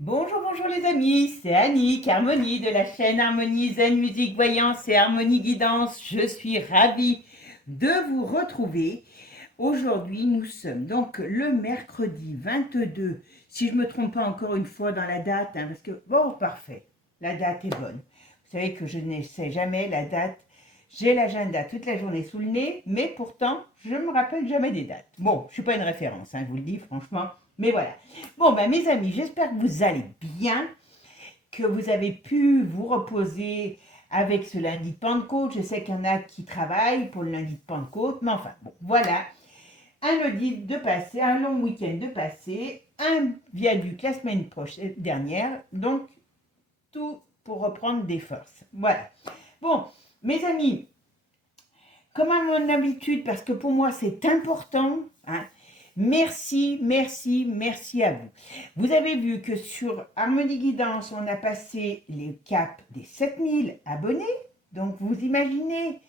Bonjour, bonjour les amis, c'est Annick, Harmonie de la chaîne Harmonie Zen Musique Voyance et Harmonie Guidance. Je suis ravie de vous retrouver. Aujourd'hui, nous sommes donc le mercredi 22, si je ne me trompe pas encore une fois dans la date, parce que, bon, parfait, la date est bonne. Vous savez que je ne sais jamais la date. J'ai l'agenda toute la journée sous le nez, mais pourtant, je ne me rappelle jamais des dates. Bon, je ne suis pas une référence, je vous le dis franchement, mais voilà. Bon, mes amis, j'espère que vous allez bien, que vous avez pu vous reposer avec ce lundi de Pentecôte. Je sais qu'il y en a qui travaillent pour le lundi de Pentecôte, mais enfin, bon, voilà. Un lundi de passé, un long week-end de passé, un viaduc la semaine dernière, donc tout pour reprendre des forces. Voilà. Bon, mes amis, comme à mon habitude, parce que pour moi c'est important, merci, merci, merci à vous. Vous avez vu que sur Harmonie Guidance, on a passé les caps des 7000 abonnés. Donc vous imaginez,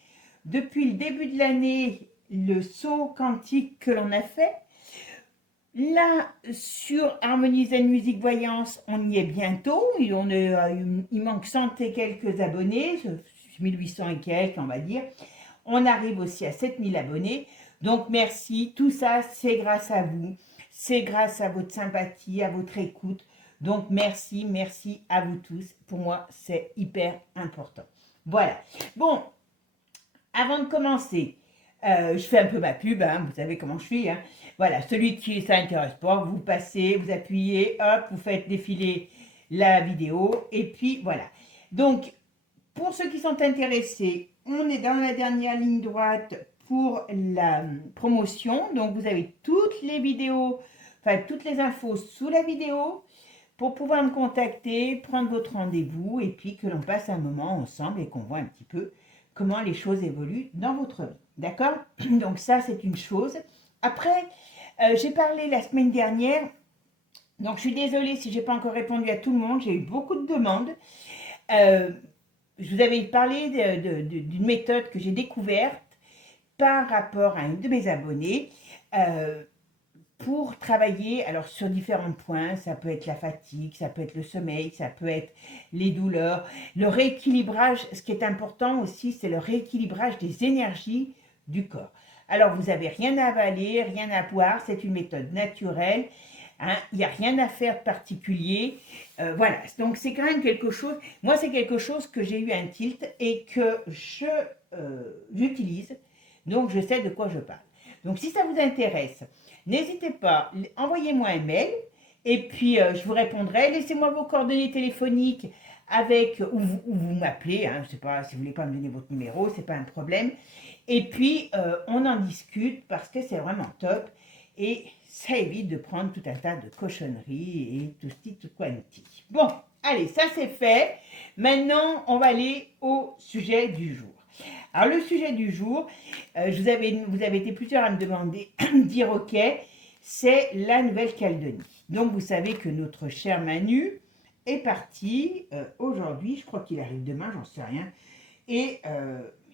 depuis le début de l'année, le saut quantique que l'on a fait. Là, sur Harmonie Zen Musique Voyance, on y est bientôt. Il manque 100 et quelques abonnés, 1800 et quelques, on va dire. On arrive aussi à 7000 abonnés. Donc merci, tout ça c'est grâce à vous, c'est grâce à votre sympathie, à votre écoute. Donc merci, merci à vous tous. Pour moi c'est hyper important. Voilà. Bon, avant de commencer, je fais un peu ma pub, vous savez comment je suis. Voilà, celui qui ça intéresse pas, vous passez, vous appuyez, hop, vous faites défiler la vidéo et puis voilà. Donc pour ceux qui sont intéressés, on est dans la dernière ligne droite pour la promotion. Donc, vous avez toutes les vidéos, enfin, toutes les infos sous la vidéo pour pouvoir me contacter, prendre votre rendez-vous et puis que l'on passe un moment ensemble et qu'on voit un petit peu comment les choses évoluent dans votre vie. D'accord? Donc, ça, c'est une chose. Après, j'ai parlé la semaine dernière. Donc, je suis désolée si je n'ai pas encore répondu à tout le monde. J'ai eu beaucoup de demandes. Euh, je vous avais parlé d'une méthode que j'ai découverte par rapport à une de mes abonnées pour travailler alors sur différents points. Ça peut être la fatigue, ça peut être le sommeil, ça peut être les douleurs, le rééquilibrage. Ce qui est important aussi, c'est le rééquilibrage des énergies du corps. Alors, vous n'avez rien à avaler, rien à boire, c'est une méthode naturelle. Il n'y a rien à faire de particulier. Voilà, donc c'est quand même quelque chose, moi c'est quelque chose que j'ai eu un tilt et que j'utilise, donc je sais de quoi je parle. Donc si ça vous intéresse, n'hésitez pas, envoyez-moi un mail et puis je vous répondrai. Laissez-moi vos coordonnées téléphoniques avec, ou vous m'appelez, je sais pas, si vous voulez pas me donner votre numéro, c'est pas un problème. Et puis on en discute parce que c'est vraiment top. Et ça évite de prendre tout un tas de cochonneries et tout ce tout quanti. Bon, allez, ça c'est fait. Maintenant, on va aller au sujet du jour. Alors, le sujet du jour, vous avez été plusieurs à me demander, dire ok, c'est la Nouvelle-Calédonie. Donc, vous savez que notre cher Manu est parti aujourd'hui, je crois qu'il arrive demain, j'en sais rien, et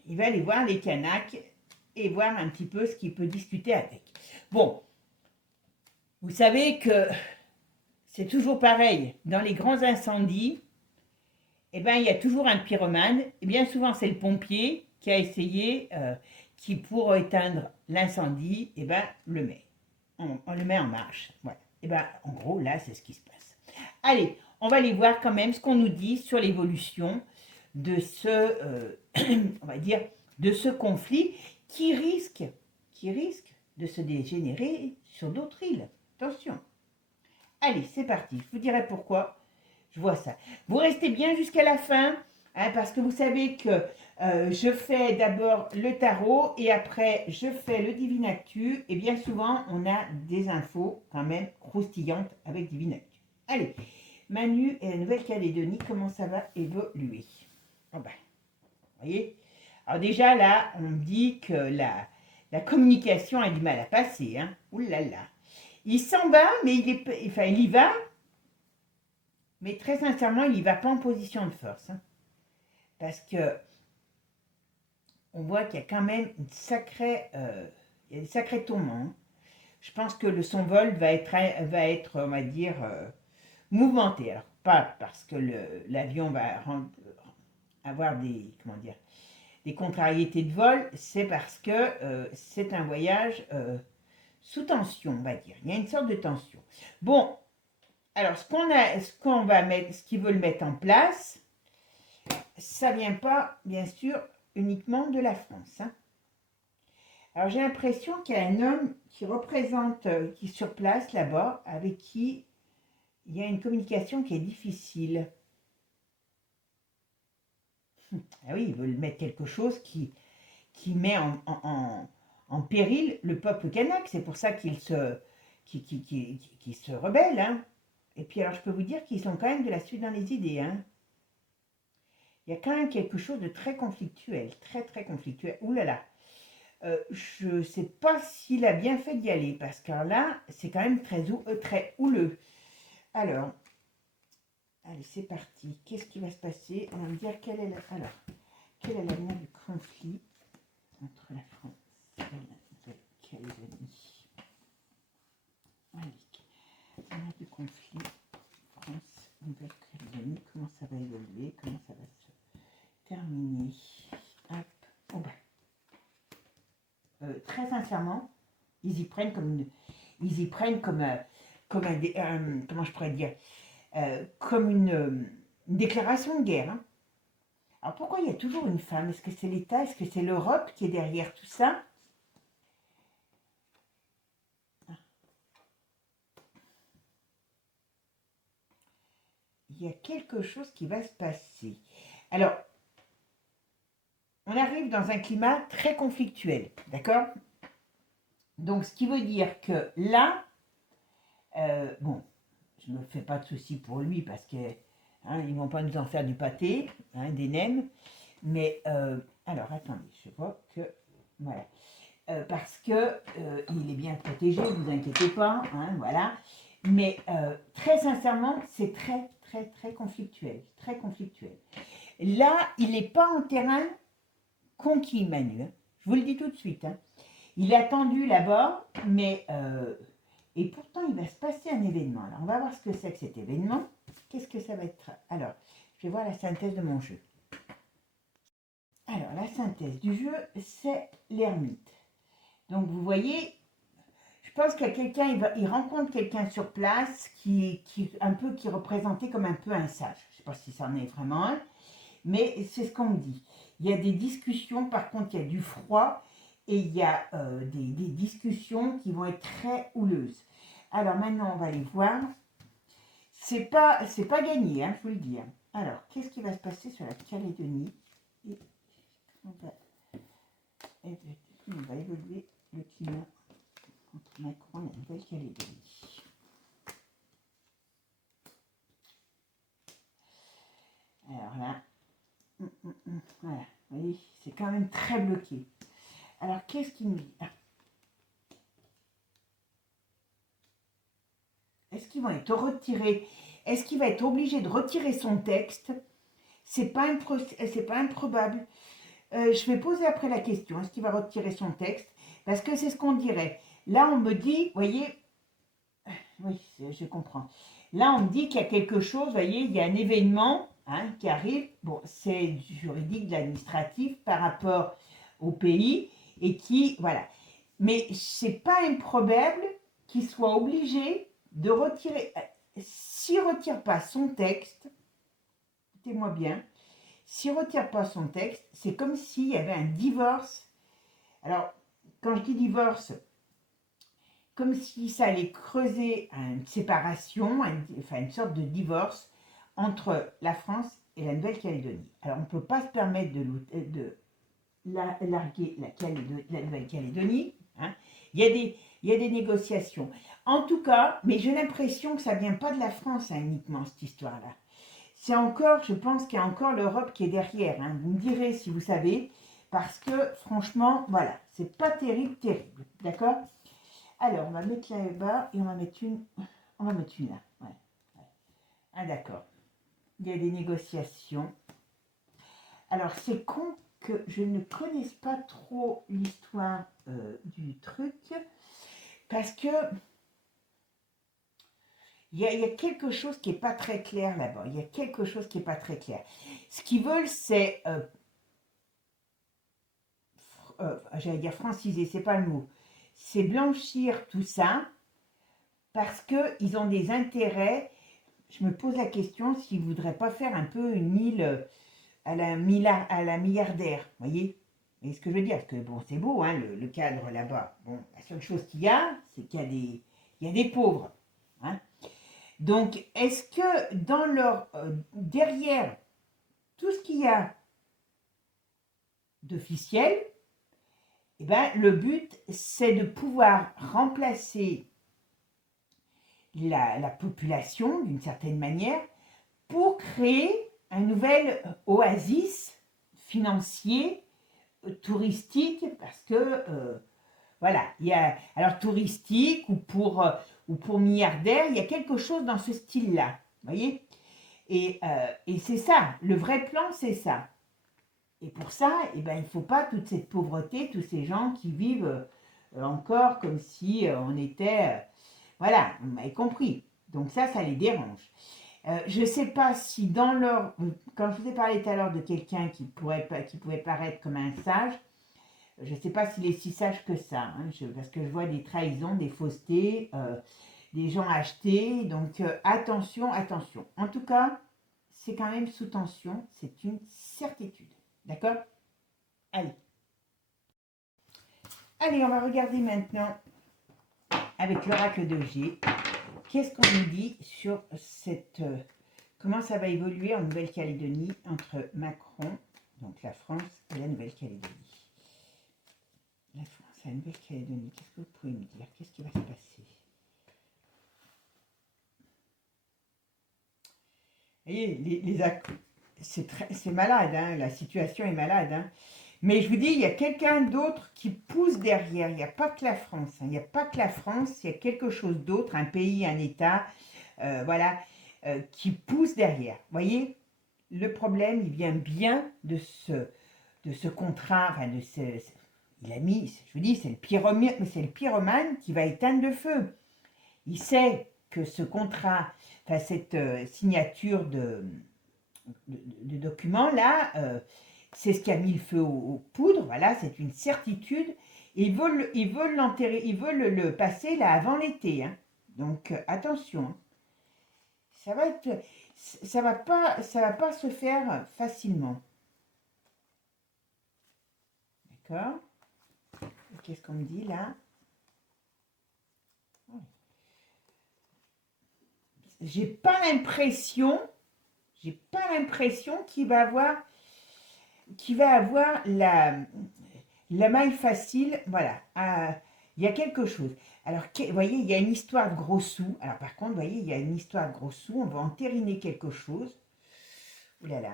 il va aller voir les Kanaks et voir un petit peu ce qu'il peut discuter avec. Bon, vous savez que c'est toujours pareil. Dans les grands incendies, il y a toujours un pyromane. Et bien souvent, c'est le pompier qui a essayé, qui pour éteindre l'incendie, le met. On le met en marche. Voilà. En gros, là, c'est ce qui se passe. Allez, on va aller voir quand même ce qu'on nous dit sur l'évolution de on va dire, de ce conflit qui risque de se dégénérer sur d'autres îles. Attention. Allez, c'est parti. Je vous dirai pourquoi je vois ça. Vous restez bien jusqu'à la fin, parce que vous savez que je fais d'abord le tarot et après je fais le Divinactu. Et bien souvent, on a des infos quand même croustillantes avec Divinactu. Allez, Manu et la Nouvelle-Calédonie, comment ça va évoluer? Oh ben, vous voyez? Alors déjà là, on me dit que la communication a du mal à passer. Ouh là là. Il s'en va, mais il y va, mais très sincèrement, il n'y va pas en position de force. Parce que on voit qu'il y a quand même il y a des sacrés tourments. Je pense que son vol va être, on va dire, mouvementé. Alors, pas parce que l'avion va avoir des, comment dire, des contrariétés de vol, c'est parce que c'est un voyage sous tension, on va dire. Il y a une sorte de tension. Bon, alors ce qu'ils veulent mettre en place, ça vient pas, bien sûr, uniquement de la France. Hein. Alors j'ai l'impression qu'il y a un homme qui représente, qui est sur place là-bas, avec qui il y a une communication qui est difficile. Ah oui, ils veulent mettre quelque chose qui met en péril le peuple kanak. C'est pour ça qu'ils se rebellent. Hein. Et puis alors je peux vous dire qu'ils ont quand même de la suite dans les idées. Hein. Il y a quand même quelque chose de très conflictuel, très très conflictuel. Ouh là là, je ne sais pas s'il a bien fait d'y aller, parce que là, c'est quand même très houleux. Alors, allez, c'est parti. Qu'est-ce qui va se passer? On va me dire quel est l'avenir du conflit entre la France et la Nouvelle-Calédonie. Allez, l'avenir du conflit France-Nouvelle-Calédonie, comment ça va évoluer, comment ça va se terminer. Hop, oh ben. Très sincèrement, ils y prennent comme comment je pourrais dire, comme une déclaration de guerre. Hein. Alors pourquoi il y a toujours une femme? Est-ce que c'est l'État? Est-ce que c'est l'Europe qui est derrière tout ça? Il y a quelque chose qui va se passer. Alors, on arrive dans un climat très conflictuel, d'accord? Donc, ce qui veut dire que là, bon, je ne me fais pas de soucis pour lui parce que hein, ils ne vont pas nous en faire du pâté, hein, des nems. Mais alors attendez, je vois que voilà, parce que il est bien protégé, ne vous inquiétez pas, hein, voilà. Mais très sincèrement, c'est très très très conflictuel, très conflictuel. Là, il n'est pas en terrain conquis, Manu. Hein. Je vous le dis tout de suite. Hein. Il est attendu là-bas, mais et pourtant, il va se passer un événement. Alors, on va voir ce que c'est que cet événement. Qu'est-ce que ça va être? Alors, je vais voir la synthèse de mon jeu. Alors, la synthèse du jeu, c'est l'ermite. Donc, vous voyez, je pense qu'il y a quelqu'un, il rencontre quelqu'un sur place qui est représenté comme un peu un sage. Je ne sais pas si ça en est vraiment un, mais c'est ce qu'on me dit. Il y a des discussions, par contre, il y a du froid et il y a des discussions qui vont être très houleuses. Alors, maintenant, on va aller voir. C'est pas gagné, hein, je vous le dis. Hein. Alors, qu'est-ce qui va se passer sur la Calédonie? Et on va évoluer le climat entre Macron et la Nouvelle-Calédonie. Alors là, voilà, vous voyez, c'est quand même très bloqué. Alors, qu'est-ce qu'il me dit? Est-ce qu'ils vont être retirés? Est-ce qu'il va être obligé de retirer son texte? C'est pas improbable. Je vais poser après la question. Est-ce qu'il va retirer son texte? Parce que c'est ce qu'on dirait. Là, on me dit, vous voyez, oui, je comprends. Là, on me dit qu'il y a quelque chose, vous voyez, il y a un événement hein, qui arrive. Bon, c'est du juridique, de l'administratif par rapport au pays et qui, voilà. Mais c'est pas improbable qu'il soit obligé de retirer. S'il ne retire pas son texte, écoutez-moi bien, s'il ne retire pas son texte, c'est comme s'il y avait un divorce. Alors, quand je dis divorce, comme si ça allait creuser une séparation, enfin une sorte de divorce entre la France et la Nouvelle-Calédonie. Alors, on ne peut pas se permettre de larguer la Nouvelle-Calédonie. Hein. Il y a des négociations. En tout cas, mais j'ai l'impression que ça ne vient pas de la France hein, uniquement, cette histoire-là. C'est encore, je pense qu'il y a encore l'Europe qui est derrière. Hein. Vous me direz si vous savez, parce que franchement, voilà, c'est pas terrible. D'accord? Alors, on va mettre là-bas et on va mettre une là. Ouais. Ah, d'accord. Il y a des négociations. Alors, c'est con que je ne connaisse pas trop l'histoire du truc, parce que il y a quelque chose qui n'est pas très clair là-bas. Il y a quelque chose qui n'est pas très clair. Ce qu'ils veulent, c'est, j'allais dire franciser, c'est pas le mot, c'est blanchir tout ça parce qu'ils ont des intérêts. Je me pose la question s'ils ne voudraient pas faire un peu une île à la milliardaire, vous voyez. Et ce que je veux dire, parce que bon, c'est beau, hein, le cadre là-bas. Bon, la seule chose qu'il y a, c'est qu'il y a il y a des pauvres. Hein. Donc, est-ce que dans leur derrière tout ce qu'il y a d'officiel, eh ben, le but, c'est de pouvoir remplacer la population d'une certaine manière pour créer un nouvel oasis financier, touristique, parce que voilà, il y a alors touristique ou pour milliardaire, il y a quelque chose dans ce style-là, vous voyez. Et c'est ça, le vrai plan, c'est ça. Et pour ça, eh ben, il ne faut pas toute cette pauvreté, tous ces gens qui vivent encore comme si on était... voilà, vous m'avez compris. Donc ça les dérange. Je ne sais pas si dans leur... Quand je vous ai parlé tout à l'heure de quelqu'un qui pouvait paraître comme un sage, je ne sais pas s'il est si sage que ça, hein, parce que je vois des trahisons, des faussetés, des gens achetés. Donc attention, attention. En tout cas, c'est quand même sous tension, c'est une certitude. D'accord? Allez. Allez, on va regarder maintenant avec l'oracle de G. Qu'est-ce qu'on nous dit sur cette... comment ça va évoluer en Nouvelle-Calédonie entre Macron, donc la France, et la Nouvelle-Calédonie. La France et la Nouvelle-Calédonie, qu'est-ce que vous pouvez me dire? Qu'est-ce qui va se passer? Vous voyez, c'est malade, hein, la situation est malade. Hein. Mais je vous dis, il y a quelqu'un d'autre qui pousse derrière. Il n'y a pas que la France. Hein. Il n'y a pas que la France, il y a quelque chose d'autre, un pays, un État, voilà, qui pousse derrière. Vous voyez, le problème, il vient bien de ce contrat, enfin il a mis, je vous dis, c'est le pyromane qui va éteindre le feu. Il sait que ce contrat, enfin cette signature de document-là, c'est ce qui a mis le feu aux poudres, voilà, c'est une certitude. Et ils veulent l'enterrer, ils veulent le passer là avant l'été. Hein. Donc attention, hein. Ça va pas se faire facilement. D'accord? Qu'est-ce qu'on me dit là? J'ai pas l'impression qu'il va avoir la maille facile. Voilà, il y a quelque chose. Alors, vous voyez, il y a une histoire de gros sous. Alors, par contre, vous voyez, il y a une histoire de gros sous. On va entériner quelque chose. Ouh là là,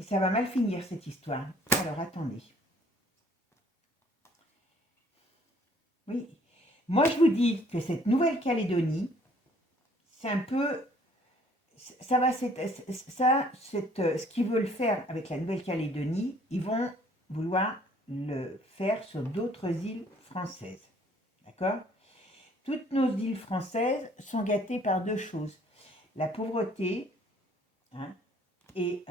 ça va mal finir cette histoire. Alors, attendez. Oui, moi je vous dis que cette Nouvelle-Calédonie, c'est un peu... Ça va, ce qu'ils veulent faire avec la Nouvelle-Calédonie, ils vont vouloir le faire sur d'autres îles françaises. D'accord? Toutes nos îles françaises sont gâtées par deux choses. La pauvreté hein, et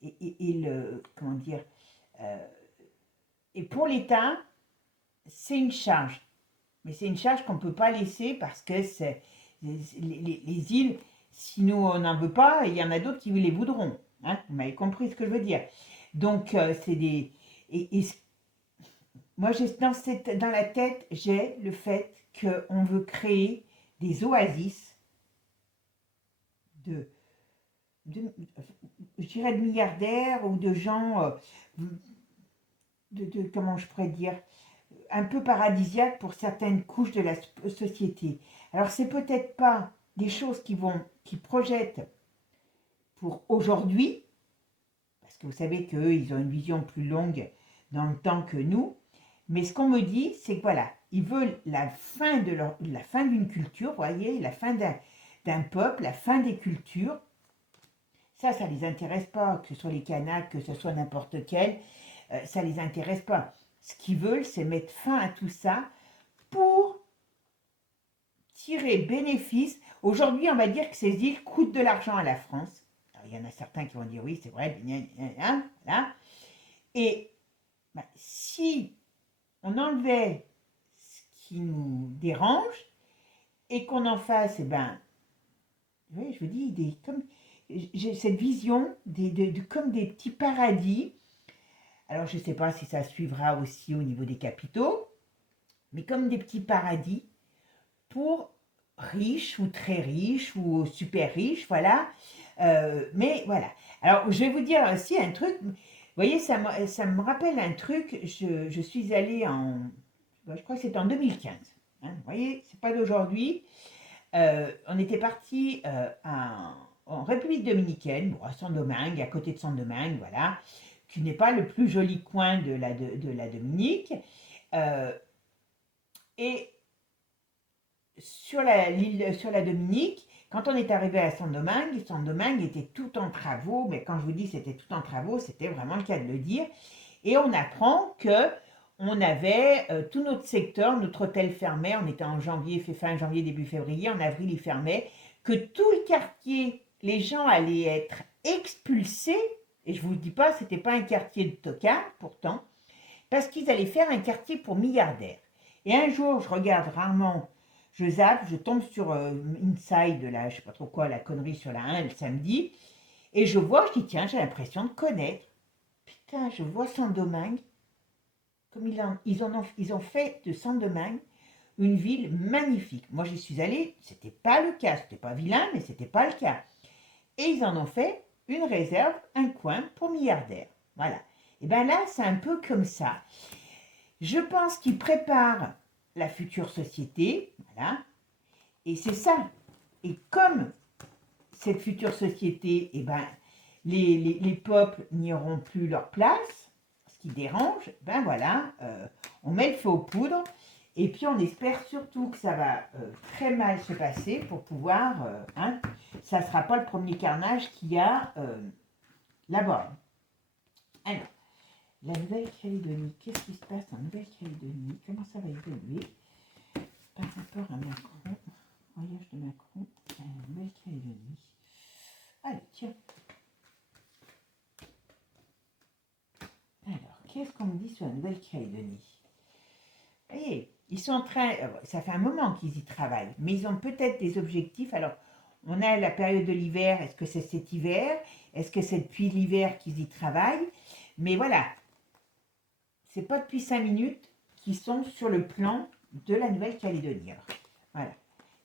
le... Comment dire et pour l'État, c'est une charge. Mais c'est une charge qu'on ne peut pas laisser parce que c'est les îles, si nous on n'en veut pas, il y en a d'autres qui les voudront. Hein, vous m'avez compris ce que je veux dire. Donc, c'est des... moi, dans la tête, j'ai le fait qu'on veut créer des oasis je dirais de milliardaires ou de gens, comment je pourrais dire, un peu paradisiaques pour certaines couches de la société. Alors, c'est peut-être pas des choses qui projettent pour aujourd'hui, parce que vous savez qu'eux, ils ont une vision plus longue dans le temps que nous, mais ce qu'on me dit, c'est que voilà, ils veulent la fin d'une culture, vous voyez, la fin d'un peuple, la fin des cultures. Ça les intéresse pas, que ce soit les Kanaks, que ce soit n'importe quel, ça les intéresse pas. Ce qu'ils veulent, c'est mettre fin à tout ça pour tirer bénéfice Aujourd'hui, on va dire que ces îles coûtent de l'argent à la France. Alors, il y en a certains qui vont dire oui, c'est vrai, voilà. Et bah, si on enlevait ce qui nous dérange et qu'on en fasse, eh ben, oui, je vous dis, comme j'ai cette vision comme des petits paradis. Alors, je ne sais pas si ça suivra aussi au niveau des capitaux, mais comme des petits paradis pour riches ou très riches ou super riches, voilà. Mais voilà. Alors, je vais vous dire aussi un truc. Vous voyez, ça me rappelle un truc. Je suis allée je crois que c'était en 2015. Hein, vous voyez, c'est pas d'aujourd'hui. On était parti en République dominicaine, bon, à Saint-Domingue, à côté de Saint-Domingue, voilà, qui n'est pas le plus joli coin de la Dominique. Euh, et sur la Dominique, quand on est arrivé à Saint-Domingue était tout en travaux, mais quand je vous dis c'était tout en travaux, c'était vraiment le cas de le dire. Et on apprend que on avait tout notre secteur, notre hôtel fermait, on était en janvier, fin janvier, début février, en avril il fermait, que tout le quartier, les gens allaient être expulsés, et je ne vous le dis pas, c'était pas un quartier de tocards pourtant, parce qu'ils allaient faire un quartier pour milliardaires. Et un jour, je regarde rarement, je zappe, je tombe sur Inside, je sais pas trop quoi, la connerie sur la 1 le samedi, et je vois, je dis tiens, j'ai l'impression de connaître. Putain, je vois Saint-Domingue, comme ils ont fait de Saint-Domingue une ville magnifique. Moi, j'y suis allée, c'était pas le cas, c'était pas vilain, mais c'était pas le cas. Et ils en ont fait une réserve, un coin pour milliardaires. Voilà. Et bien là, c'est un peu comme ça. Je pense qu'ils préparent la future société, voilà, et c'est ça. Et comme cette future société, eh ben, les peuples n'y auront plus leur place, ce qui dérange, ben voilà, on met le feu aux poudres, et puis on espère surtout que ça va très mal se passer pour pouvoir, hein, ça ne sera pas le premier carnage qu'il y a là-bas. Alors, la Nouvelle-Calédonie, qu'est-ce qui se passe en Nouvelle-Calédonie? Comment ça va évoluer par rapport à Macron? Voyage de Macron à la Nouvelle-Calédonie. Allez, tiens. Alors, qu'est-ce qu'on me dit sur la Nouvelle-Calédonie? Vous voyez, ils sont en train, ça fait un moment qu'ils y travaillent, mais ils ont peut-être des objectifs. Alors, on a la période de l'hiver, est-ce que c'est cet hiver? Est-ce que c'est depuis l'hiver qu'ils y travaillent? Mais voilà, c'est pas depuis 5 minutes qu'ils sont sur le plan de la Nouvelle-Calédonie. Alors, voilà.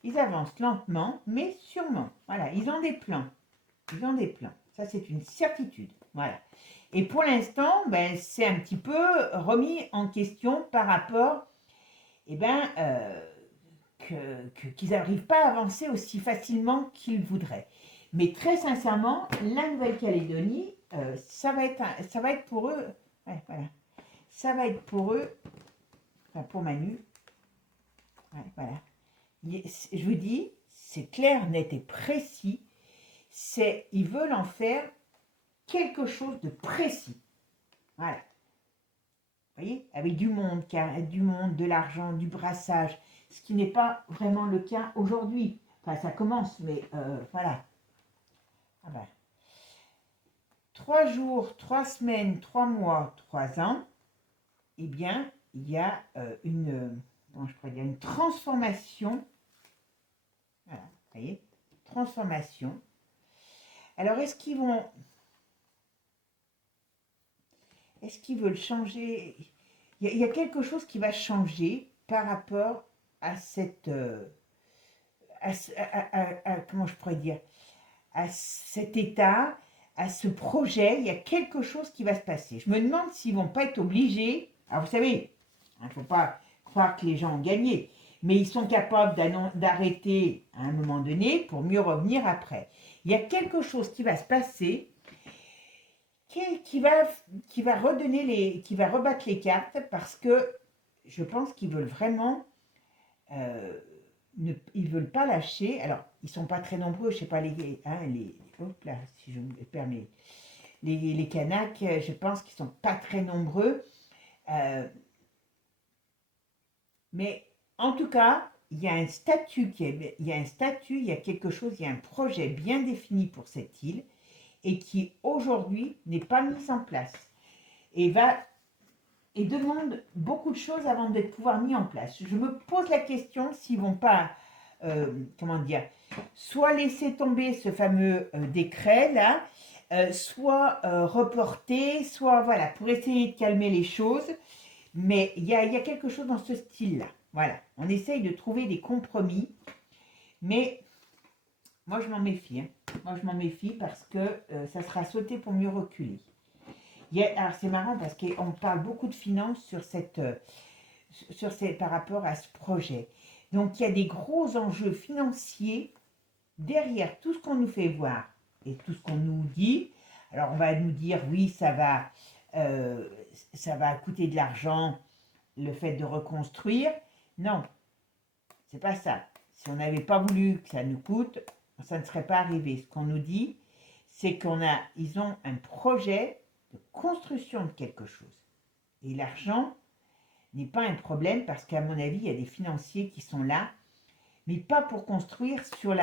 Ils avancent lentement, mais sûrement. Voilà, ils ont des plans. Ils ont des plans. Ça, c'est une certitude. Voilà. Et pour l'instant, ben, c'est un petit peu remis en question par rapport, eh ben, qu'ils n'arrivent pas à avancer aussi facilement qu'ils voudraient. Mais très sincèrement, la Nouvelle-Calédonie, ça va être pour eux, ouais, voilà, ça va être pour eux, enfin pour Manu, ouais, voilà. Je vous dis, c'est clair, net et précis. Ils veulent en faire quelque chose de précis. Voilà. Vous voyez, avec du monde, de l'argent, du brassage, ce qui n'est pas vraiment le cas aujourd'hui. Enfin, ça commence, mais voilà. Ah ben. 3 jours, 3 semaines, 3 mois, 3 ans, eh bien, il y a une transformation. Voilà, vous voyez, transformation. Alors, est-ce qu'ils veulent changer? Il y a quelque chose qui va changer par rapport à cette, comment je pourrais dire, à cet état, à ce projet. Il y a quelque chose qui va se passer. Je me demande s'ils vont pas être obligés. Alors vous savez, il ne faut pas croire que les gens ont gagné, mais ils sont capables d'arrêter à un moment donné pour mieux revenir après. Il y a quelque chose qui va se passer qui va rebattre les cartes parce que je pense qu'ils veulent vraiment, ils veulent pas lâcher. Alors, ils sont pas très nombreux, je sais pas hop là, si je me permets, les Kanaks, je pense qu'ils sont pas très nombreux, mais en tout cas, il y a un statut, il y a un statut, il y a quelque chose, il y a un projet bien défini pour cette île et qui aujourd'hui n'est pas mis en place et demande beaucoup de choses avant d'être pouvoir mis en place. Je me pose la question s'ils vont pas, comment dire, soit laisser tomber ce fameux décret là, soit reporter, soit voilà, pour essayer de calmer les choses. Mais il y a quelque chose dans ce style-là. Voilà, on essaye de trouver des compromis, mais moi je m'en méfie. Hein. Moi je m'en méfie parce que ça sera sauter pour mieux reculer. Alors c'est marrant parce qu'on parle beaucoup de finances par rapport à ce projet. Donc il y a des gros enjeux financiers derrière tout ce qu'on nous fait voir et tout ce qu'on nous dit. Alors on va nous dire oui, ça va coûter de l'argent, le fait de reconstruire. Non, c'est pas ça. Si on n'avait pas voulu que ça nous coûte, ça ne serait pas arrivé. Ce qu'on nous dit, c'est ils ont un projet de construction de quelque chose. Et l'argent n'est pas un problème parce qu'à mon avis, il y a des financiers qui sont là, mais pas pour construire sur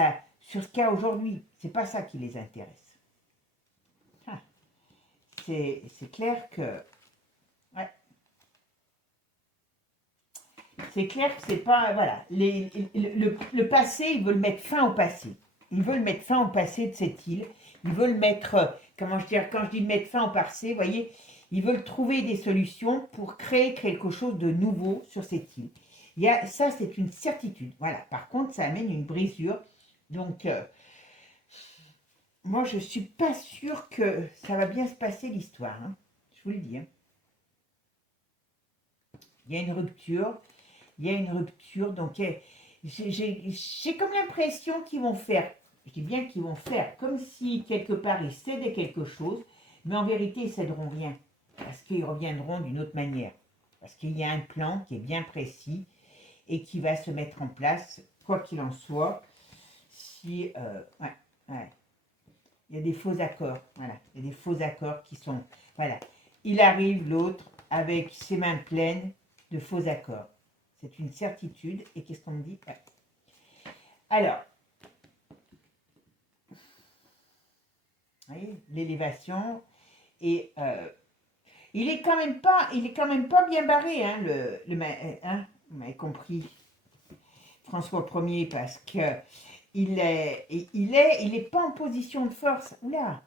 ce qu'il y a aujourd'hui. C'est pas ça qui les intéresse. Ah, c'est clair que... Ouais. C'est clair que c'est pas... Voilà. Le passé, ils veulent mettre fin au passé. Ils veulent mettre fin au passé de cette île. Ils veulent mettre... Comment je dis, quand je dis mettre fin au passé, vous voyez, ils veulent trouver des solutions pour créer quelque chose de nouveau sur cette île. Ça, c'est une certitude. Voilà. Par contre, ça amène une brisure. Donc, moi, je ne suis pas sûre que ça va bien se passer l'histoire. Hein. Je vous le dis. Hein. Il y a une rupture. Il y a une rupture. Donc, j'ai comme l'impression qu'ils vont faire. Je dis bien qu'ils vont faire comme si quelque part ils cédaient quelque chose. Mais en vérité, ils ne céderont rien. Parce qu'ils reviendront d'une autre manière. Parce qu'il y a un plan qui est bien précis et qui va se mettre en place, quoi qu'il en soit. Si, ouais. Il y a des faux accords, voilà. Il y a des faux accords qui sont, voilà. Il arrive l'autre avec ses mains pleines de faux accords. C'est une certitude. Et qu'est-ce qu'on me dit? Alors, vous voyez, l'élévation et il est quand même pas bien barré, hein, hein, vous m'avez compris, François Ier, parce que il est pas en position de force. Oula.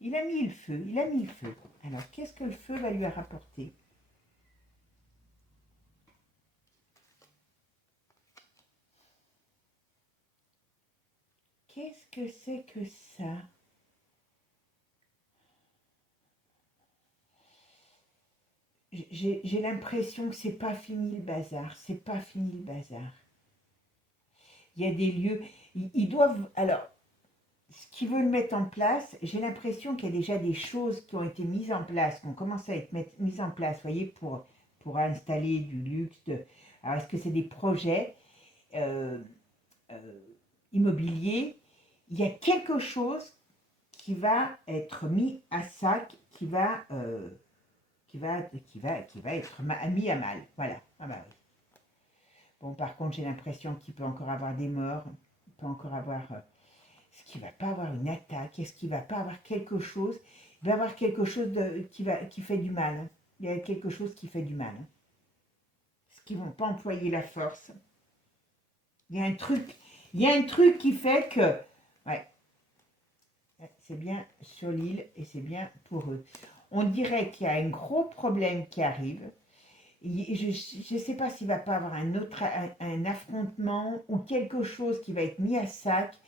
Il a mis le feu. Alors, qu'est-ce que le feu va lui rapporter? Qu'est-ce que c'est que ça? J'ai l'impression que c'est pas fini le bazar. Il y a des lieux, ils doivent... Alors, ce qu'ils veulent mettre en place, j'ai l'impression qu'il y a déjà des choses qui ont été mises en place, qui ont commencé à être mises en place, vous voyez, pour installer du luxe. Alors, est-ce que c'est des projets immobiliers? Il y a quelque chose qui va être mis à sac, qui va être mis à mal. Voilà. Ah bah oui. Bon, par contre, j'ai l'impression qu'il peut encore avoir des morts, il peut encore avoir... est-ce qu'il ne va pas avoir une attaque? Est-ce qu'il ne va pas avoir quelque chose? Il va avoir quelque chose qui fait du mal. Hein. Il y a quelque chose qui fait du mal. Hein. Est-ce qu'ils ne vont pas employer la force? Il y a un truc qui fait que... Ouais, c'est bien sur l'île et c'est bien pour eux. On dirait qu'il y a un gros problème qui arrive. Je ne sais pas s'il ne va pas avoir un affrontement ou quelque chose qui va être mis à sac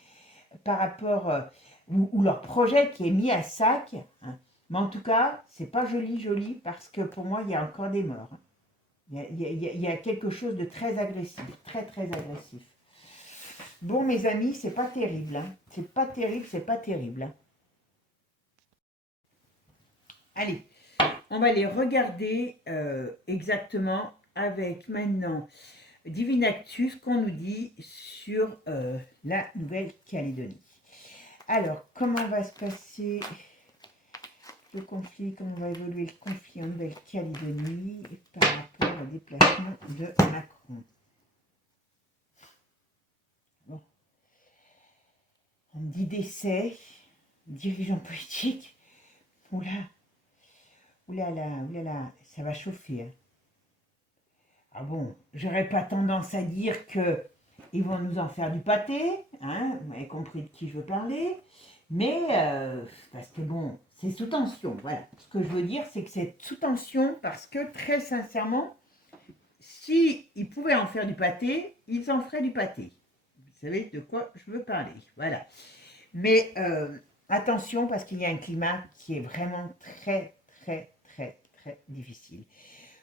par rapport, ou leur projet qui est mis à sac. Hein. Mais en tout cas, c'est pas joli, parce que pour moi, il y a encore des morts. Hein. Il y a quelque chose de très agressif, très agressif. Bon, mes amis, c'est pas terrible. Hein. C'est pas terrible. Hein. Allez, on va les regarder exactement avec maintenant Divinactus qu'on nous dit sur la Nouvelle-Calédonie. Alors, comment va se passer le conflit, comment va évoluer le conflit en Nouvelle-Calédonie par rapport le déplacement de Macron. Bon. On me dit décès, dirigeant politique. Oula, oulala, ça va chauffer. Hein. Ah bon, j'aurais pas tendance à dire que ils vont nous en faire du pâté, hein, vous avez compris de qui je veux parler, mais parce que bon, c'est sous tension, voilà. Ce que je veux dire, c'est que c'est sous tension parce que très sincèrement, si ils pouvaient en faire du pâté, ils en feraient du pâté. Vous savez de quoi je veux parler, voilà. Mais attention parce qu'il y a un climat qui est vraiment très difficile.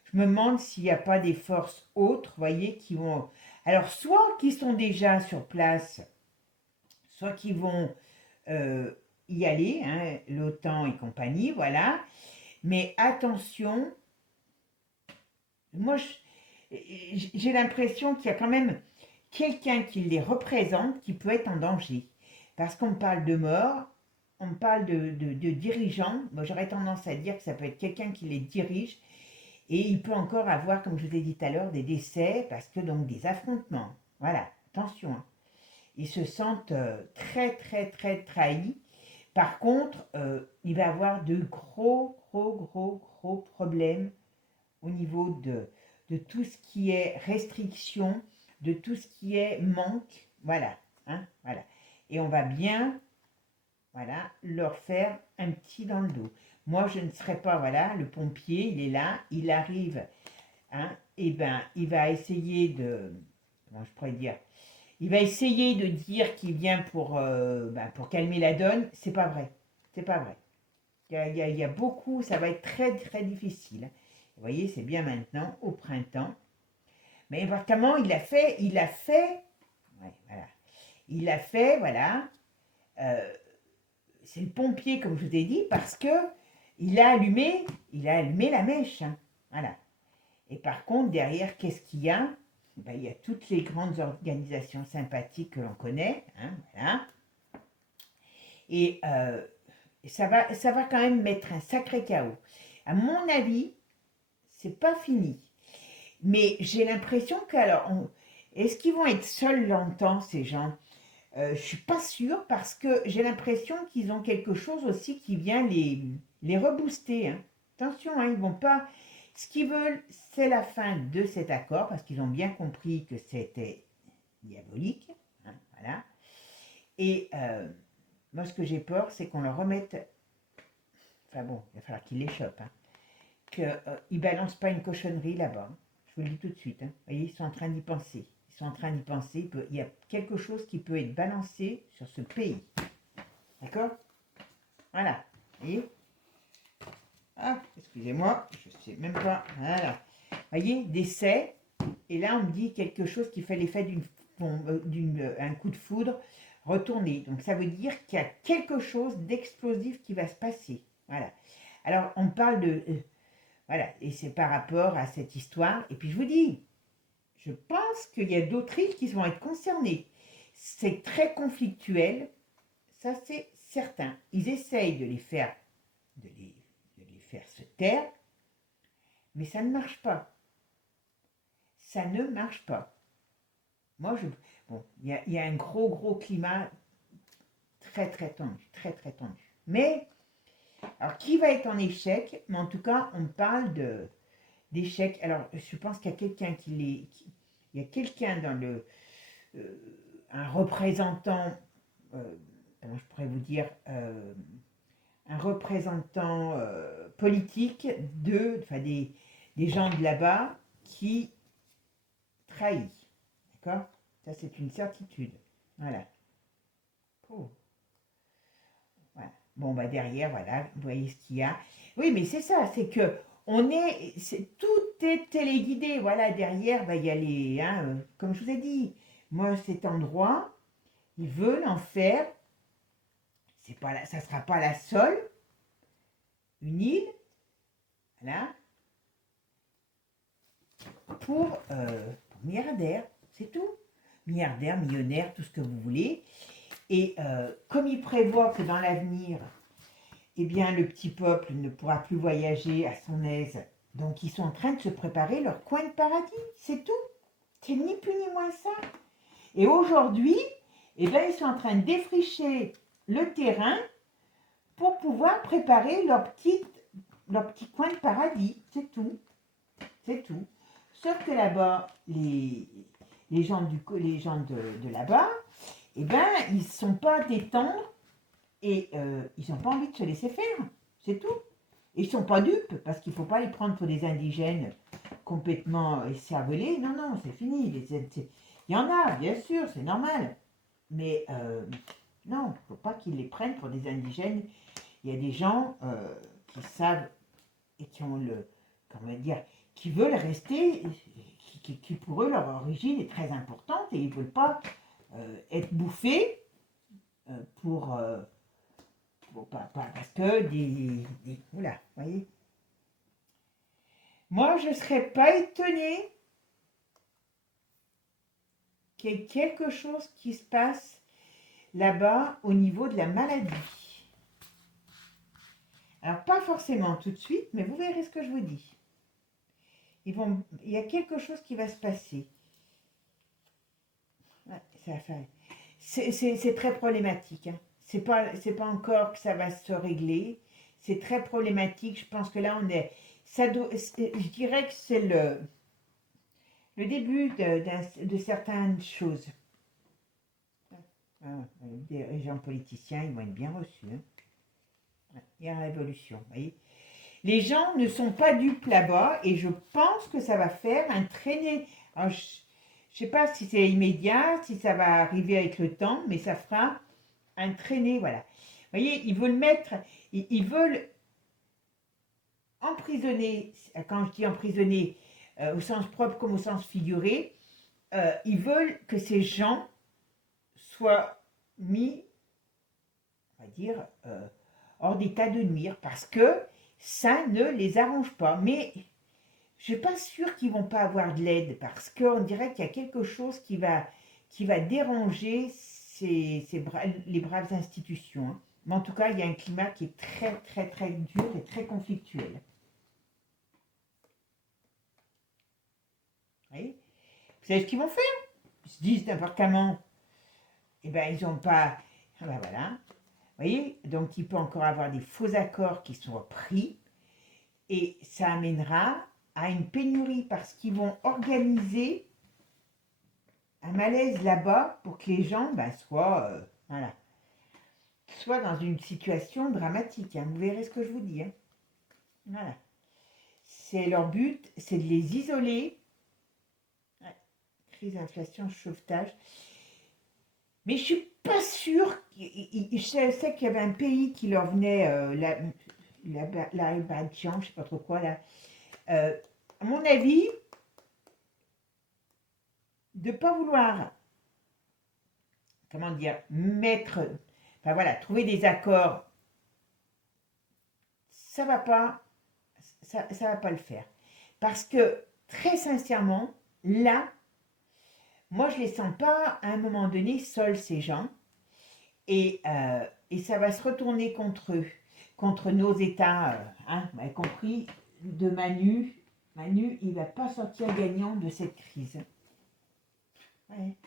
Je me demande s'il n'y a pas des forces autres, voyez, qui vont... Alors, soit qui sont déjà sur place, soit qui vont y aller, hein, l'OTAN et compagnie, voilà. Mais attention, moi, j'ai l'impression qu'il y a quand même quelqu'un qui les représente qui peut être en danger. Parce qu'on parle de mort, on parle de dirigeants. Moi, j'aurais tendance à dire que ça peut être quelqu'un qui les dirige. Et il peut encore avoir, comme je vous ai dit tout à l'heure, des décès, parce que donc des affrontements. Voilà, attention. Hein. Ils se sentent très trahis. Par contre, il va y avoir de gros problèmes au niveau de tout ce qui est restriction, de tout ce qui est manque. Voilà, hein, voilà. Et on va bien, voilà, leur faire un petit dans le dos. Moi, je ne serai pas, voilà, le pompier, il est là, il arrive, hein, et ben, il va essayer de, comment je pourrais dire, il va essayer de dire qu'il vient pour calmer la donne. C'est pas vrai, c'est pas vrai. Il y a beaucoup, ça va être très difficile. Vous voyez, c'est bien maintenant, au printemps. Mais comment il a fait, ouais, voilà, il a fait, voilà, c'est le pompier, comme je vous ai dit, parce que il a allumé la mèche. Hein. Voilà. Et par contre, derrière, qu'est-ce qu'il y a? Ben, il y a toutes les grandes organisations sympathiques que l'on connaît. Hein, voilà. Et ça va quand même mettre un sacré chaos. À mon avis, c'est pas fini. Mais j'ai l'impression est-ce qu'ils vont être seuls longtemps, ces gens? Je suis pas sûre parce que j'ai l'impression qu'ils ont quelque chose aussi qui vient les rebooster. Hein. Attention, hein, ils vont pas. Ce qu'ils veulent, c'est la fin de cet accord parce qu'ils ont bien compris que c'était diabolique. Hein, voilà. Et moi, ce que j'ai peur, c'est qu'on leur remette. Enfin bon, il va falloir qu'ils les chopent. Hein, qu'ils ne balancent pas une cochonnerie là-bas. Hein. Je vous le dis tout de suite. Hein. Vous voyez, ils sont en train d'y penser. Ils sont en train d'y penser. Il y a quelque chose qui peut être balancé sur ce pays. D'accord? Voilà. Vous voyez? Ah, excusez-moi, je ne sais même pas. Voilà. Vous voyez, décès. Et là, on me dit quelque chose qui fait l'effet d'un coup de foudre retourné. Donc, ça veut dire qu'il y a quelque chose d'explosif qui va se passer. Voilà. Alors, on parle de... voilà. Et c'est par rapport à cette histoire. Et puis, je vous dis, je pense qu'il y a d'autres îles qui vont être concernées. C'est très conflictuel. Ça, c'est certain. Ils essayent de les faire se taire, mais ça ne marche pas. Ça ne marche pas. Moi, bon, il y a un gros climat très tendu, très tendu. Mais, alors, qui va être en échec? Mais en tout cas, on parle d'échec. Alors, je pense qu'il y a quelqu'un il y a quelqu'un dans un représentant, comment je pourrais vous dire, un représentant politique des gens de là-bas qui trahit. D'accord? Ça, c'est une certitude. Voilà. Oh. Voilà. Bon, bah derrière, voilà, vous voyez ce qu'il y a. Oui, mais c'est ça, c'est que tout est téléguidé. Voilà, derrière, bah, il y a comme je vous ai dit, moi, cet endroit, ils veulent en faire, ça ne sera pas la seule, une île, voilà, pour milliardaires, c'est tout. Milliardaires, millionnaires, tout ce que vous voulez. Et comme il prévoit que dans l'avenir, eh bien, le petit peuple ne pourra plus voyager à son aise Donc, ils sont en train de se préparer leur coin de paradis, c'est tout. C'est ni plus ni moins ça. Et aujourd'hui, eh ben, ils sont en train de défricher le terrain pour pouvoir préparer leur petit coin de paradis. C'est tout. C'est tout. Sauf que là-bas, les gens, de là-bas, eh ben, ils ne sont pas des tendres et ils n'ont pas envie de se laisser faire. C'est tout. Et ils ne sont pas dupes, parce qu'il ne faut pas les prendre pour des indigènes complètement écervelés. Non, non, c'est fini. Il y en a, bien sûr, c'est normal. Mais non, il ne faut pas qu'ils les prennent pour des indigènes. Il y a des gens qui savent et qui ont comment dire, qui veulent rester, qui pour eux, leur origine est très importante et ils ne veulent pas être bouffés pour, parce que voilà, vous voyez. Moi, je ne serais pas étonnée qu'il y ait quelque chose qui se passe là-bas au niveau de la maladie. Alors, pas forcément tout de suite, mais vous verrez ce que je vous dis. Il y a quelque chose qui va se passer. Ouais, c'est très problématique. Hein. C'est pas encore que ça va se régler. C'est très problématique. Je pense que là, je dirais que c'est le début de certaines choses. Les gens politiciens, ils vont être bien reçus. Hein. Il y a la révolution, vous voyez. Les gens ne sont pas dupes là-bas et je pense que ça va faire un traîner. Alors, je ne sais pas si c'est immédiat, si ça va arriver avec le temps, mais ça fera un traîner, voilà. Vous voyez, ils veulent emprisonner, quand je dis emprisonner, au sens propre comme au sens figuré, ils veulent que ces gens soient mis, on va dire, hors d'état de nuire, parce que ça ne les arrange pas. Mais je ne suis pas sûre qu'ils ne vont pas avoir de l'aide, parce qu'on dirait qu'il y a quelque chose qui va déranger les braves institutions. Hein. Mais en tout cas, il y a un climat qui est très, très, très dur et très conflictuel. Vous voyez ? Vous savez ce qu'ils vont faire ? Ils se disent n'importe comment. Eh bien, ils n'ont pas... Ah ben voilà. Vous voyez ? Donc, il peut encore avoir des faux accords qui sont pris. Et ça amènera à une pénurie parce qu'ils vont organiser un malaise là-bas pour que les gens soient dans une situation dramatique. Hein. Vous verrez ce que je vous dis. Hein. Voilà. Leur but, c'est de les isoler. Ouais. Crise, inflation, chauffage. Mais je suis pas sûre. Je sais qu'il y avait un pays qui leur venait, l'Azerbaïdjan, je ne sais pas trop quoi là. À mon avis, de ne pas vouloir, comment dire, trouver des accords, ça va pas le faire. Parce que, très sincèrement, là, moi, je ne les sens pas, à un moment donné, seuls, ces gens. Et ça va se retourner contre eux, contre nos États, vous avez compris, de Manu. Manu, il ne va pas sortir gagnant de cette crise. Ouais.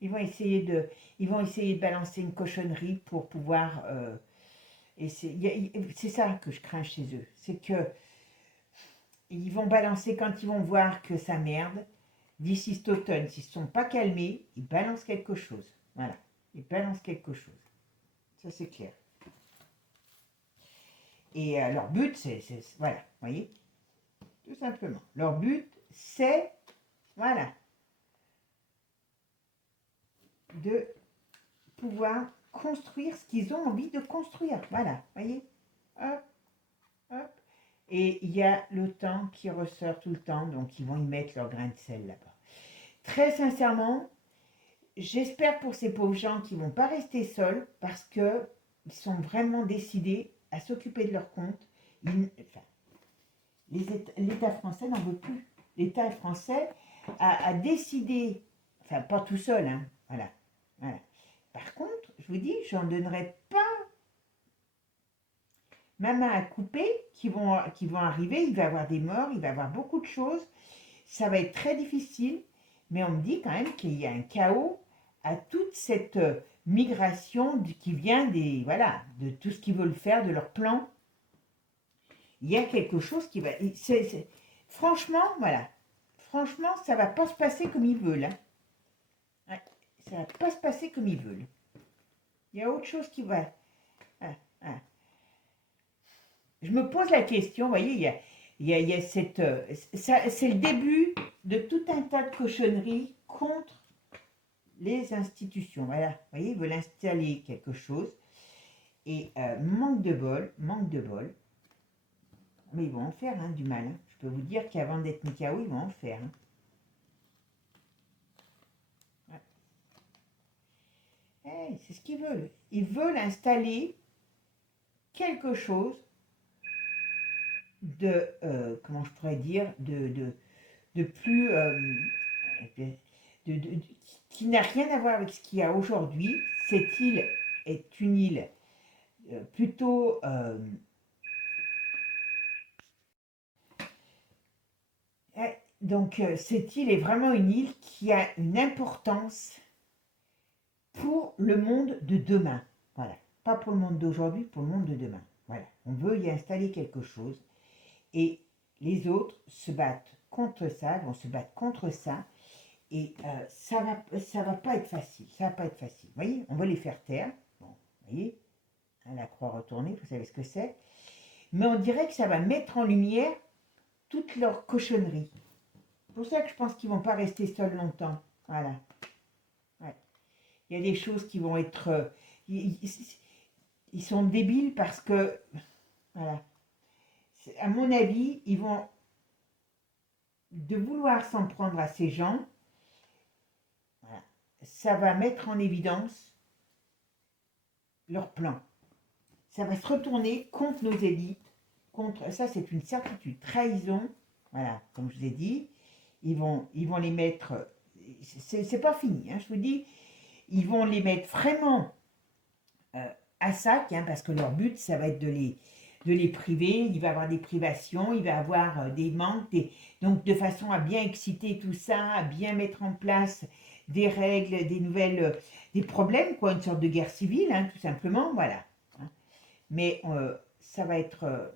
Ils vont essayer de balancer une cochonnerie pour pouvoir... c'est ça que je crains chez eux. C'est que ils vont balancer quand ils vont voir que ça merde. D'ici cet automne, s'ils ne sont pas calmés, ils balancent quelque chose. Voilà. Ils balancent quelque chose. Ça, c'est clair. Et leur but, c'est voilà, vous voyez, tout simplement. Leur but, c'est, voilà, de pouvoir construire ce qu'ils ont envie de construire. Voilà, vous voyez, hop, hop. Et il y a l'OTAN qui ressort tout le temps, donc ils vont y mettre leur grain de sel là-bas. Très sincèrement, j'espère pour ces pauvres gens qu'ils ne vont pas rester seuls, parce qu'ils sont vraiment décidés à s'occuper de leur compte. L'État français n'en veut plus. L'État français a décidé, enfin pas tout seul, hein, voilà. Par contre, je vous dis, j'en donnerai pas ma main à couper qui vont arriver. Il va y avoir des morts, il va y avoir beaucoup de choses. Ça va être très difficile, mais on me dit quand même qu'il y a un chaos à toute cette migration qui vient voilà, de tout ce qu'ils veulent faire, de leur plan. Il y a quelque chose qui va... Franchement, voilà. Franchement, ça va pas se passer comme ils veulent. Hein. Ouais, ça va pas se passer comme ils veulent. Il y a autre chose qui va... Ah, ah. Je me pose la question, vous voyez, il y a cette... c'est le début de tout un tas de cochonneries contre les institutions. Voilà, vous voyez, ils veulent installer quelque chose. Et manque de bol, mais ils vont en faire du mal. Hein. Je peux vous dire qu'avant d'être mis KO, ils vont en faire. Hein. Ouais. Hey, c'est ce qu'ils veulent. Ils veulent installer quelque chose de, comment je pourrais dire, de plus, qui n'a rien à voir avec ce qu'il y a aujourd'hui. Cette île est une île plutôt donc cette île est vraiment une île qui a une importance pour le monde de demain. Voilà. Pas pour le monde d'aujourd'hui, pour le monde de demain. Voilà. On veut y installer quelque chose. Et les autres se battent contre ça, vont se battre contre ça. Et ça va pas être facile. Ça va pas être facile. Vous voyez, on va les faire taire. Bon, vous voyez, la croix retournée, vous savez ce que c'est. Mais on dirait que ça va mettre en lumière toute leur cochonnerie. C'est pour ça que je pense qu'ils ne vont pas rester seuls longtemps. Voilà. Ouais. Il y a des choses qui vont être... ils sont débiles parce que... Voilà. À mon avis, ils vont... De vouloir s'en prendre à ces gens, voilà, ça va mettre en évidence leur plan. Ça va se retourner contre nos élites. Contre... Ça, c'est une certitude. Trahison. Voilà, comme je vous ai dit. Ils vont les mettre... C'est pas fini, hein, je vous dis. Ils vont les mettre vraiment à sac, hein, parce que leur but, ça va être de les priver. Il va y avoir des privations, il va y avoir des manques, donc de façon à bien exciter tout ça, à bien mettre en place des règles, des nouvelles, des problèmes, quoi, une sorte de guerre civile, hein, tout simplement, voilà. Hein. Mais ça va être...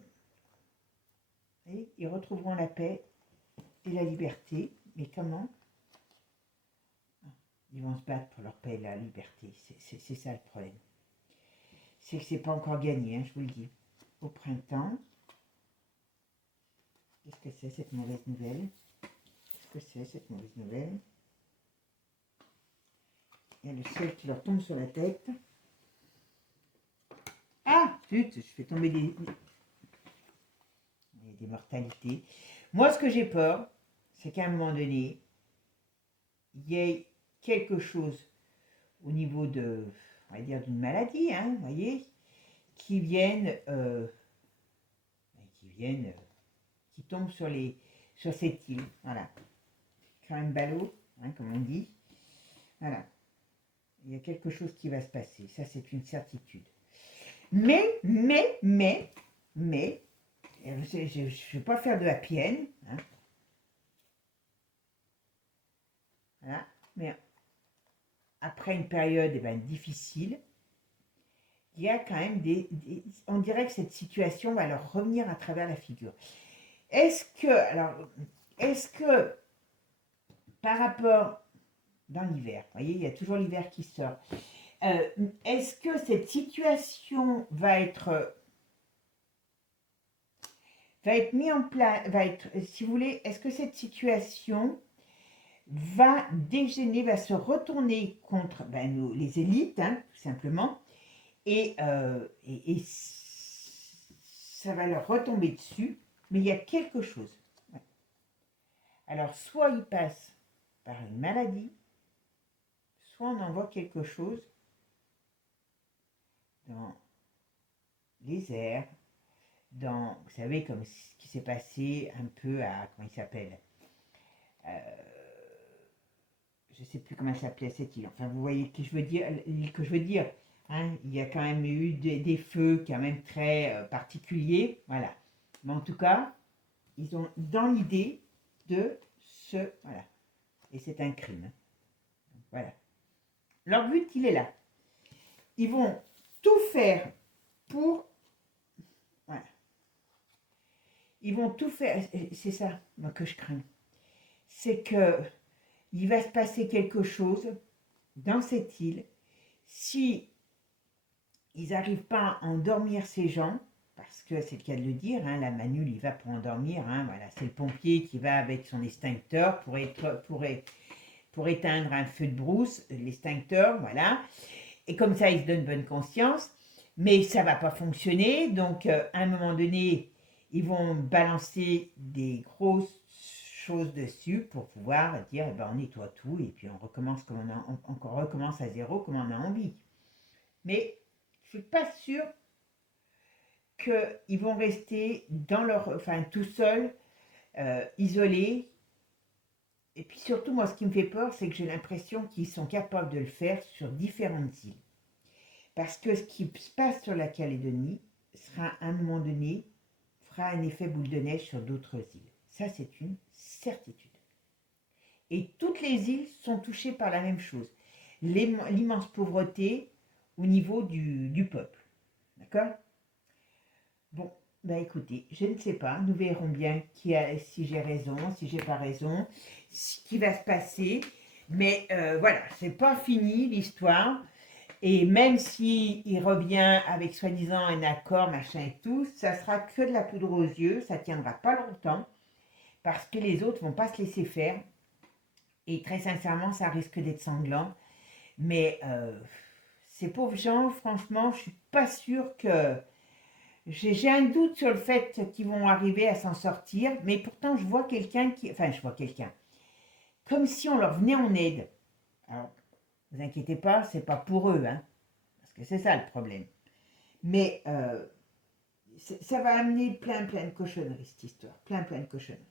ils retrouveront la paix et la liberté, mais comment? Ils vont se battre pour leur paix et la liberté. C'est ça le problème. C'est que c'est pas encore gagné, hein, je vous le dis. Au printemps, qu'est-ce que c'est cette mauvaise nouvelle? Qu'est-ce que c'est cette mauvaise nouvelle? Il y a le ciel qui leur tombe sur la tête. Ah, zut, je fais tomber des mortalités. Moi, ce que j'ai peur, c'est qu'à un moment donné, il y ait quelque chose au niveau de, on va dire, d'une maladie, hein, vous voyez, qui viennent, qui tombent sur cette île, voilà. Quand un ballot, hein, comme on dit, voilà. Il y a quelque chose qui va se passer, ça c'est une certitude. Mais, je ne vais pas faire de happy end, hein. Voilà, mais après une période difficile, il y a quand même on dirait que cette situation va leur revenir à travers la figure. Est-ce que par rapport dans l'hiver, vous voyez, il y a toujours l'hiver qui sort, est-ce que cette situation va être mise en place, si vous voulez, est-ce que cette situation va dégénérer, va se retourner contre les élites, hein, tout simplement, et ça va leur retomber dessus, mais il y a quelque chose. Ouais. Alors, soit ils passent par une maladie, soit on envoie quelque chose dans les airs, dans, vous savez, comme ce qui s'est passé un peu à, comment il s'appelle, je ne sais plus comment elle s'appelait cette île, enfin vous voyez que je veux dire, Hein, il y a quand même eu des feux quand même très particuliers. Voilà. Mais en tout cas, ils ont dans l'idée de se... Voilà. Et c'est un crime. Voilà. Leur but, il est là. Ils vont tout faire pour... Voilà. Ils vont tout faire. C'est ça, moi, que je crains. C'est que il va se passer quelque chose dans cette île si ils n'arrivent pas à endormir ces gens, parce que c'est le cas de le dire, hein, la manule, il va pour endormir, hein, voilà, c'est le pompier qui va avec son extincteur pour éteindre un feu de brousse, l'extincteur, voilà, et comme ça, il se donne bonne conscience, mais ça ne va pas fonctionner, donc à un moment donné, ils vont balancer des grosses choses dessus pour pouvoir dire, eh ben, on nettoie tout, et puis on recommence comme on recommence à zéro comme on a envie. Mais je ne suis pas sûre qu'ils vont rester dans leur, enfin, tout seuls, isolés. Et puis surtout, moi, ce qui me fait peur, c'est que j'ai l'impression qu'ils sont capables de le faire sur différentes îles. Parce que ce qui se passe sur la Calédonie sera à un moment donné, fera un effet boule de neige sur d'autres îles. Ça, c'est une certitude. Et toutes les îles sont touchées par la même chose. L'immense pauvreté au niveau du peuple. D'accord? Bon, bah écoutez, je ne sais pas, nous verrons bien si j'ai raison, si j'ai pas raison, ce qui va se passer. Mais voilà, c'est pas fini l'histoire. Et même si il revient avec soi-disant un accord, machin et tout, ça sera que de la poudre aux yeux, ça tiendra pas longtemps, parce que les autres vont pas se laisser faire. Et très sincèrement, ça risque d'être sanglant. Mais ces pauvres gens, franchement, je suis pas sûre que j'ai un doute sur le fait qu'ils vont arriver à s'en sortir, mais pourtant je vois quelqu'un qui... Enfin, je vois quelqu'un. Comme si on leur venait en aide. Alors, ne vous inquiétez pas, c'est pas pour eux, hein, parce que c'est ça le problème. Mais ça va amener plein de cochonneries, cette histoire. Plein de cochonneries.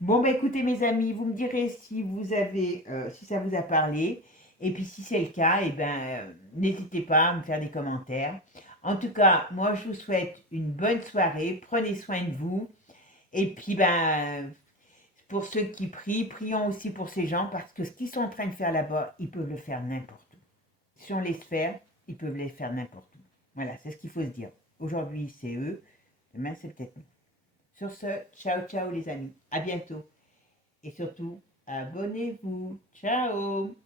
Bon, bah écoutez mes amis, vous me direz si vous avez, si ça vous a parlé. Et puis si c'est le cas, eh ben, n'hésitez pas à me faire des commentaires. En tout cas, moi je vous souhaite une bonne soirée. Prenez soin de vous. Et puis ben, pour ceux qui prient, prions aussi pour ces gens parce que ce qu'ils sont en train de faire là-bas, ils peuvent le faire n'importe où. Si on laisse faire, ils peuvent les faire n'importe où. Voilà, c'est ce qu'il faut se dire. Aujourd'hui c'est eux, demain c'est peut-être nous. Sur ce, ciao ciao les amis, à bientôt. Et surtout, abonnez-vous. Ciao!